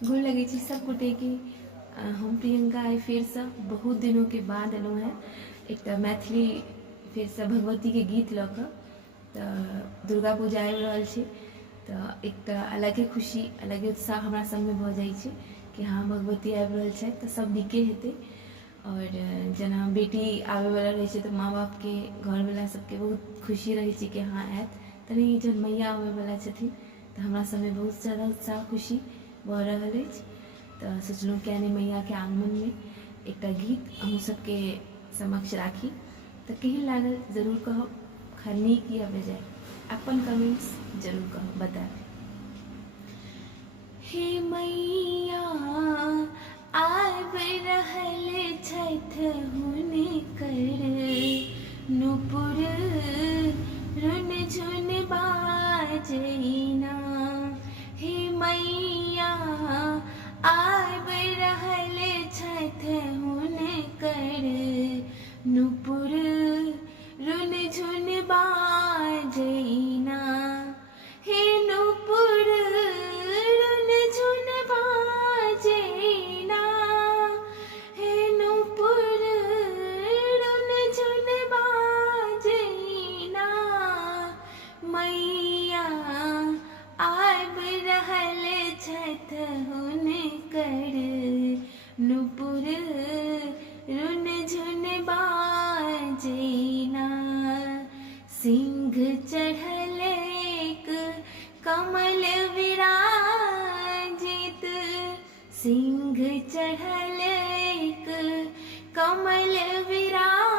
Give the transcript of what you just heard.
गोर लगै छी सब गोटे के। हम प्रियंका आइ फेरसँ बहुत दिनों बाद एलहुँ हैं एकटा मैथिली फेरसँ भगवतीके गीत लऽ कऽ। तऽ दुर्गा पूजा आबि रहल छै तऽ एकटा अलगे खुशी अलगे उत्साह हमरा सबमे भऽ जाइ छै कि हाँ भगवती आबि रहल छथि तऽ सब नीके हेतै। और जेना बेटी आबैवला रहै छै तऽ माँ बापके घरवला सबके बहुत खुशी रहै छै कि हाँ आयत। तनि जब मैया आबैवला छथिन तऽ हमरा सबमे बहुत ज़्यादा उत्साह खुशी भऽ रहल अछि। तऽ सोचलहुँ किया नहि मैयाके आगमनमे एकटा गीत अहूँ सबके समक्ष राखी। तऽ केहन लागल जरूर कहब, खैर नीक या बेजाय अपन कमेंट्स जरूर कहब, बताएब। हे मैया आबि रहल छथि हुनकर नुपुर रुन झुन बाजैना। हे मैया आबि रहल छथि हुनकर नुपुर रुन झुन बाजैना। हे नुपुर रुन झुन बाजैना। हे नुपुर रुन झुन बाजैना। मैया आबि रहल छथि हुनकर नुपुर रुन झुन बाजैना। सिंह चढ़ल एक कमल विराजित। सिंह चढ़ल एक कमल विराजित।